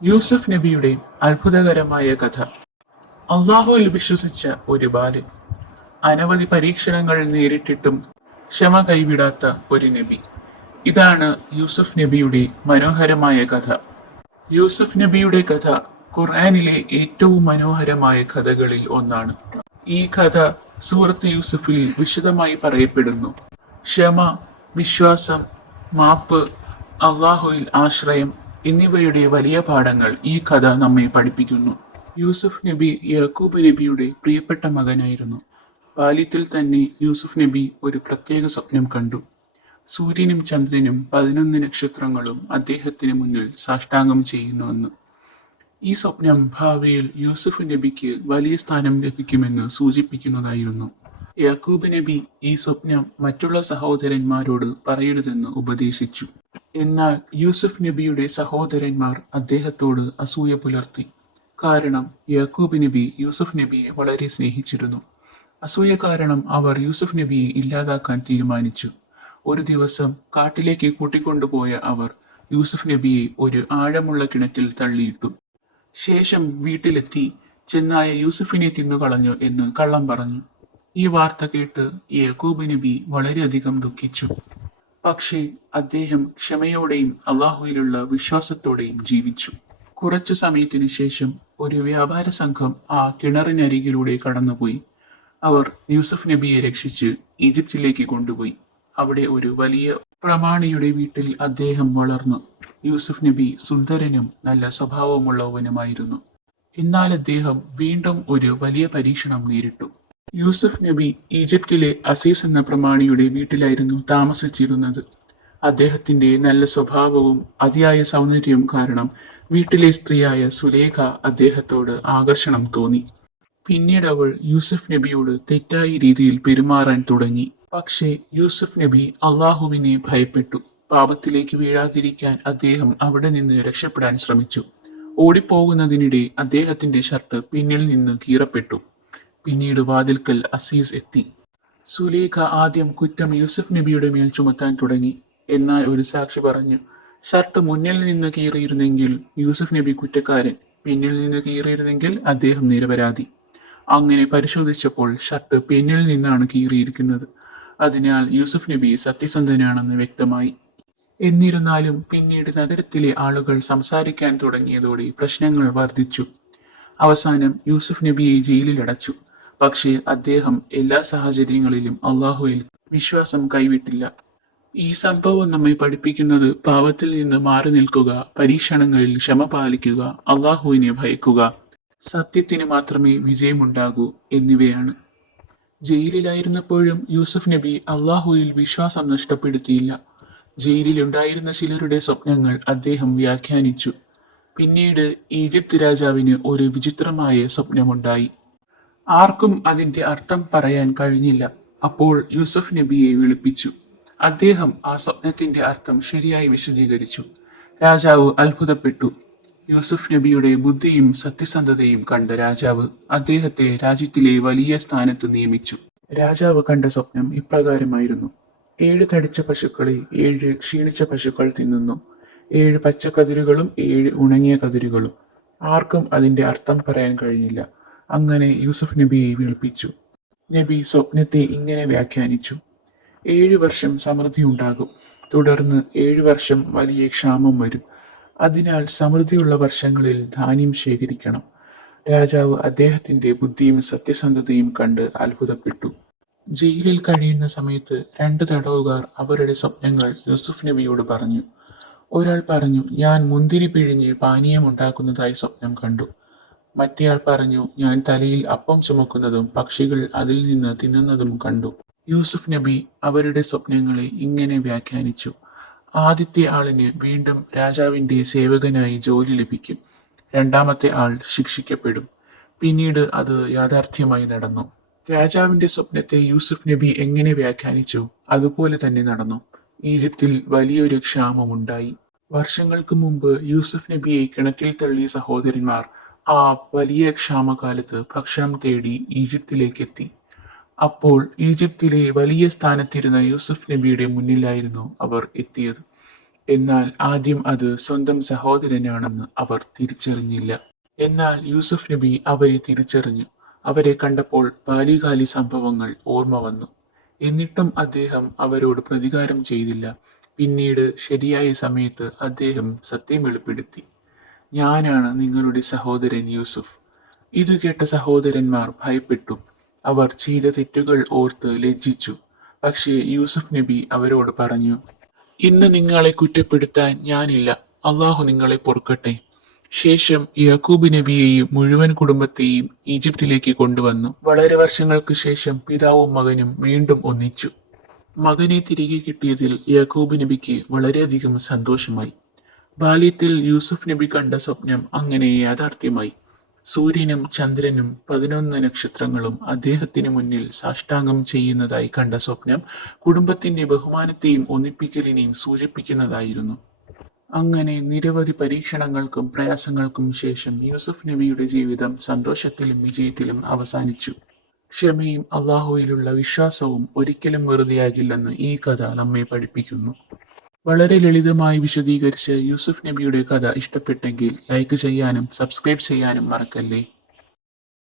യൂസഫ് നബിയുടെ അത്ഭുതകരമായ കഥ. അള്ളാഹുവിൽ വിശ്വസിച്ച ഒരു ബാലൻ, അനവധി പരീക്ഷണങ്ങൾ നേരിട്ടിട്ടും ക്ഷമ കൈവിടാത്ത ഒരു നബി. ഇതാണ് യൂസഫ് നബിയുടെ മനോഹരമായ കഥ. യൂസഫ് നബിയുടെ കഥ ഖുർആനിലെ ഏറ്റവും മനോഹരമായ കഥകളിൽ ഒന്നാണ്. ഈ കഥ സൂറത്ത് യൂസഫിൽ വിശദമായി പറയപ്പെടുന്നു. ക്ഷമ, വിശ്വാസം, മാപ്പ്, അള്ളാഹുവിൽ ആശ്രയം എന്നിവയുടെ വലിയ പാഠങ്ങൾ ഈ കഥ നമ്മെ പഠിപ്പിക്കുന്നു. യൂസുഫ് നബി യാക്കൂബ് നബിയുടെ പ്രിയപ്പെട്ട മകനായിരുന്നു. ബാല്യത്തിൽ തന്നെ യൂസുഫ് നബി ഒരു പ്രത്യേക സ്വപ്നം കണ്ടു. സൂര്യനും ചന്ദ്രനും 11 നക്ഷത്രങ്ങളും അദ്ദേഹത്തിന് മുന്നിൽ സാഷ്ടാംഗം ചെയ്യുന്നുവെന്ന്. ഈ സ്വപ്നം ഭാവിയിൽ യൂസുഫ് നബിക്ക് വലിയ സ്ഥാനം ലഭിക്കുമെന്ന് സൂചിപ്പിക്കുന്നതായിരുന്നു. യാക്കൂബ് നബി ഈ സ്വപ്നം മറ്റുള്ള സഹോദരന്മാരോട് പറയരുതെന്ന് ഉപദേശിച്ചു. എന്നാൽ യൂസുഫ് നബിയുടെ സഹോദരന്മാർ അദ്ദേഹത്തോട് അസൂയ പുലർത്തി. കാരണം യാക്കൂബ് നബി യൂസുഫ് നബിയെ വളരെ സ്നേഹിച്ചിരുന്നു. അസൂയ കാരണം അവർ യൂസുഫ് നബിയെ ഇല്ലാതാക്കാൻ തീരുമാനിച്ചു. ഒരു ദിവസം കാട്ടിലേക്ക് കൂട്ടിക്കൊണ്ടുപോയ അവർ യൂസുഫ് നബിയെ ഒരു ആഴമുള്ള കിണറ്റിൽ തള്ളിയിട്ടു. ശേഷം വീട്ടിലെത്തി ചെന്നായ യൂസുഫിനെ തിന്നുകളഞ്ഞു എന്ന് കള്ളം പറഞ്ഞു. ഈ വാർത്ത കേട്ട് യാക്കൂബ് നബി വളരെയധികം ദുഃഖിച്ചു. പക്ഷേ അദ്ദേഹം ക്ഷമയോടെയും അള്ളാഹുവിലുള്ള വിശ്വാസത്തോടെയും ജീവിച്ചു. കുറച്ചു സമയത്തിനു ശേഷം ഒരു വ്യാപാര സംഘം ആ കിണറിനരികിലൂടെ കടന്നുപോയി. അവർ യൂസുഫ് നബിയെ രക്ഷിച്ച് ഈജിപ്തിലേക്ക് കൊണ്ടുപോയി. അവിടെ ഒരു വലിയ പ്രമാണിയുടെ വീട്ടിൽ അദ്ദേഹം വളർന്നു. യൂസുഫ് നബി സുന്ദരനും നല്ല സ്വഭാവമുള്ളവനുമായിരുന്നു. എന്നാൽ അദ്ദേഹം വീണ്ടും ഒരു വലിയ പരീക്ഷണം നേരിട്ടു. യൂസുഫ് നബി ഈജിപ്തിലെ അസീസ് എന്ന പ്രമാണിയുടെ വീട്ടിലായിരുന്നു താമസിച്ചിരുന്നത്. അദ്ദേഹത്തിന്റെ നല്ല സ്വഭാവവും അതിയായ സൗന്ദര്യവും കാരണം വീട്ടിലെ സ്ത്രീയായ സുലേഖ അദ്ദേഹത്തോട് ആകർഷണം തോന്നി. പിന്നീട് അവൾ യൂസുഫ് നബിയോട് തെറ്റായ രീതിയിൽ പെരുമാറാൻ തുടങ്ങി. പക്ഷേ യൂസുഫ് നബി അള്ളാഹുവിനെ ഭയപ്പെട്ടു. പാപത്തിലേക്ക് വീഴാതിരിക്കാൻ അദ്ദേഹം അവിടെ നിന്ന് രക്ഷപ്പെടാൻ ശ്രമിച്ചു. ഓടിപ്പോകുന്നതിനിടെ അദ്ദേഹത്തിന്റെ ഷർട്ട് പിന്നിൽ നിന്ന് കീറപ്പെട്ടു. പിന്നീട് വാതിൽക്കൽ അസീസ് എത്തി. സുലേഖ ആദ്യം കുറ്റം യൂസുഫ് നബിയുടെ മേൽ ചുമത്താൻ തുടങ്ങി. എന്നാൽ ഒരു സാക്ഷി പറഞ്ഞു, ഷർട്ട് മുന്നിൽ നിന്ന് കീറിയിരുന്നെങ്കിൽ യൂസുഫ് നബി കുറ്റക്കാരൻ, പിന്നിൽ നിന്ന് കീറിയിരുന്നെങ്കിൽ അദ്ദേഹം നിരപരാധി. അങ്ങനെ പരിശോധിച്ചപ്പോൾ ഷർട്ട് പിന്നിൽ നിന്നാണ് കീറിയിരിക്കുന്നത്. അതിനാൽ യൂസുഫ് നബി സത്യസന്ധനാണെന്ന് വ്യക്തമായി. എന്നിരുന്നാലും പിന്നീട് നഗരത്തിലെ ആളുകൾ സംസാരിക്കാൻ തുടങ്ങിയതോടെ പ്രശ്നങ്ങൾ വർദ്ധിച്ചു. അവസാനം യൂസുഫ് നബിയെ ജയിലിലടച്ചു. പക്ഷേ അദ്ദേഹം എല്ലാ സാഹചര്യങ്ങളിലും അള്ളാഹുവിൽ വിശ്വാസം കൈവിട്ടില്ല. ഈ സംഭവം നമ്മെ പഠിപ്പിക്കുന്നത് പാപത്തിൽ നിന്ന് മാറി നിൽക്കുക, പരീക്ഷണങ്ങളിൽ ക്ഷമ പാലിക്കുക, അള്ളാഹുവിനെ ഭയക്കുക, സത്യത്തിന് മാത്രമേ വിജയമുണ്ടാകൂ എന്നിവയാണ്. ജയിലിലായിരുന്നപ്പോഴും യൂസുഫ് നബി അള്ളാഹുവിൽ വിശ്വാസം നഷ്ടപ്പെടുത്തിയില്ല. ജയിലിലുണ്ടായിരുന്ന ചിലരുടെ സ്വപ്നങ്ങൾ അദ്ദേഹം വ്യാഖ്യാനിച്ചു. പിന്നീട് ഈജിപ്ത് രാജാവിന് ഒരു വിചിത്രമായ സ്വപ്നമുണ്ടായി. ആർക്കും അതിന്റെ അർത്ഥം പറയാൻ കഴിഞ്ഞില്ല. അപ്പോൾ യൂസുഫ് നബിയെ വിളിപ്പിച്ചു. അദ്ദേഹം ആ സ്വപ്നത്തിന്റെ അർത്ഥം ശരിയായി വിശദീകരിച്ചു. രാജാവ് അത്ഭുതപ്പെട്ടു. യൂസുഫ് നബിയുടെ ബുദ്ധിയും സത്യസന്ധതയും കണ്ട രാജാവ് അദ്ദേഹത്തെ രാജ്യത്തിലെ വലിയ സ്ഥാനത്ത് നിയമിച്ചു. രാജാവ് കണ്ട സ്വപ്നം ഇപ്രകാരമായിരുന്നു. 7 തടിച്ച പശുക്കളെ 7 ക്ഷീണിച്ച പശുക്കൾ തിന്നുന്നു. 7 പച്ചക്കതിരുകളും 7 ഉണങ്ങിയ കതിരുകളും. ആർക്കും അതിന്റെ അർത്ഥം പറയാൻ കഴിഞ്ഞില്ല. അങ്ങനെ യൂസുഫ് നബിയെ വിളിപ്പിച്ചു. നബി സ്വപ്നത്തെ ഇങ്ങനെ വ്യാഖ്യാനിച്ചു. 7 വർഷം സമൃദ്ധി ഉണ്ടാകും. തുടർന്ന് 7 വർഷം വലിയ ക്ഷാമം വരും. അതിനാൽ സമൃദ്ധിയുള്ള വർഷങ്ങളിൽ ധാന്യം ശേഖരിക്കണം. രാജാവ് അദ്ദേഹത്തിന്റെ ബുദ്ധിയും സത്യസന്ധതയും കണ്ട് അത്ഭുതപ്പെട്ടു. ജയിലിൽ കഴിയുന്ന സമയത്ത് 2 തടവുകാർ അവരുടെ സ്വപ്നങ്ങൾ യൂസുഫ് നബിയോട് പറഞ്ഞു. ഒരാൾ പറഞ്ഞു, ഞാൻ മുന്തിരി പിഴിഞ്ഞ് പാനീയം ഉണ്ടാക്കുന്നതായി സ്വപ്നം കണ്ടു. മറ്റേയാൾ പറഞ്ഞു, ഞാൻ തലയിൽ അപ്പം ചുമക്കുന്നതും പക്ഷികൾ അതിൽ നിന്ന് തിന്നുന്നതും കണ്ടു. യൂസുഫ് നബി അവരുടെ സ്വപ്നങ്ങളെ ഇങ്ങനെ വ്യാഖ്യാനിച്ചു. ആദ്യത്തെ ആളിന് വീണ്ടും രാജാവിന്റെ സേവകനായി ജോലി ലഭിക്കും. രണ്ടാമത്തെ ആൾ ശിക്ഷിക്കപ്പെടും. പിന്നീട് അത് യാഥാർത്ഥ്യമായി നടന്നു. രാജാവിന്റെ സ്വപ്നത്തെ യൂസുഫ് നബി എങ്ങനെ വ്യാഖ്യാനിച്ചു അതുപോലെ തന്നെ നടന്നു. ഈജിപ്തിൽ വലിയൊരു ക്ഷാമമുണ്ടായി. വർഷങ്ങൾക്ക് മുമ്പ് യൂസുഫ് നബിയെ കിണറ്റിൽ തള്ളിയ സഹോദരന്മാർ ആ വലിയ ക്ഷാമകാലത്ത് ഭക്ഷണം തേടി ഈജിപ്തിലേക്കെത്തി. അപ്പോൾ ഈജിപ്തിലെ വലിയ സ്ഥാനത്തിരുന്ന യൂസുഫ് നബിയുടെ മുന്നിലായിരുന്നു അവർ എത്തിയത്. എന്നാൽ ആദ്യം അത് സ്വന്തം സഹോദരനാണെന്ന് അവർ തിരിച്ചറിഞ്ഞില്ല. എന്നാൽ യൂസുഫ് നബി അവരെ തിരിച്ചറിഞ്ഞു. അവരെ കണ്ടപ്പോൾ ബാല്യകാല സംഭവങ്ങൾ ഓർമ്മ വന്നു. എന്നിട്ടും അദ്ദേഹം അവരോട് പ്രതികാരം ചെയ്തില്ല. പിന്നീട് ശരിയായ സമയത്ത് അദ്ദേഹം സത്യം വെളിപ്പെടുത്തി. ഞാനാണ് നിങ്ങളുടെ സഹോദരൻ യൂസുഫ്. ഇത് കേട്ട സഹോദരന്മാർ ഭയപ്പെട്ടു. അവർ ചെയ്ത തെറ്റുകൾ ഓർത്ത് ലജ്ജിച്ചു. പക്ഷേ യൂസുഫ് നബി അവരോട് പറഞ്ഞു, ഇന്ന് നിങ്ങളെ കുറ്റപ്പെടുത്താൻ ഞാനില്ല. അള്ളാഹു നിങ്ങളെ പൊറുക്കട്ടെ. ശേഷം യാക്കൂബ് നബിയെയും മുഴുവൻ കുടുംബത്തെയും ഈജിപ്തിലേക്ക് കൊണ്ടുവന്നു. വളരെ വർഷങ്ങൾക്ക് ശേഷം പിതാവും മകനും വീണ്ടും ഒന്നിച്ചു. മകനെ തിരികെ കിട്ടിയതിൽ യാക്കൂബ് നബിക്ക് വളരെയധികം സന്തോഷമായി. ബാല്യത്തിൽ യൂസുഫ് നബി കണ്ട സ്വപ്നം അങ്ങനെ യാഥാർത്ഥ്യമായി. സൂര്യനും ചന്ദ്രനും 11 നക്ഷത്രങ്ങളും അദ്ദേഹത്തിന് മുന്നിൽ സാഷ്ടാംഗം ചെയ്യുന്നതായി കണ്ട സ്വപ്നം കുടുംബത്തിന്റെ ബഹുമാനത്തെയും ഒന്നിപ്പിക്കലിനെയും സൂചിപ്പിക്കുന്നതായിരുന്നു. അങ്ങനെ നിരവധി പരീക്ഷണങ്ങൾക്കും പ്രയാസങ്ങൾക്കും ശേഷം യൂസുഫ് നബിയുടെ ജീവിതം സന്തോഷത്തിലും വിജയത്തിലും അവസാനിച്ചു. ക്ഷമയും അള്ളാഹുവിലുള്ള വിശ്വാസവും ഒരിക്കലും വെറുതെയാകില്ലെന്ന് ഈ കഥ നമ്മെ പഠിപ്പിക്കുന്നു. വളരെ ലളിതമായി വിശദീകരിച്ച യൂസുഫ് നബിയുടെ കഥ ഇഷ്ടപ്പെട്ടെങ്കിൽ ലൈക്ക് ചെയ്യാനും സബ്സ്ക്രൈബ് ചെയ്യാനും മറക്കല്ലേ.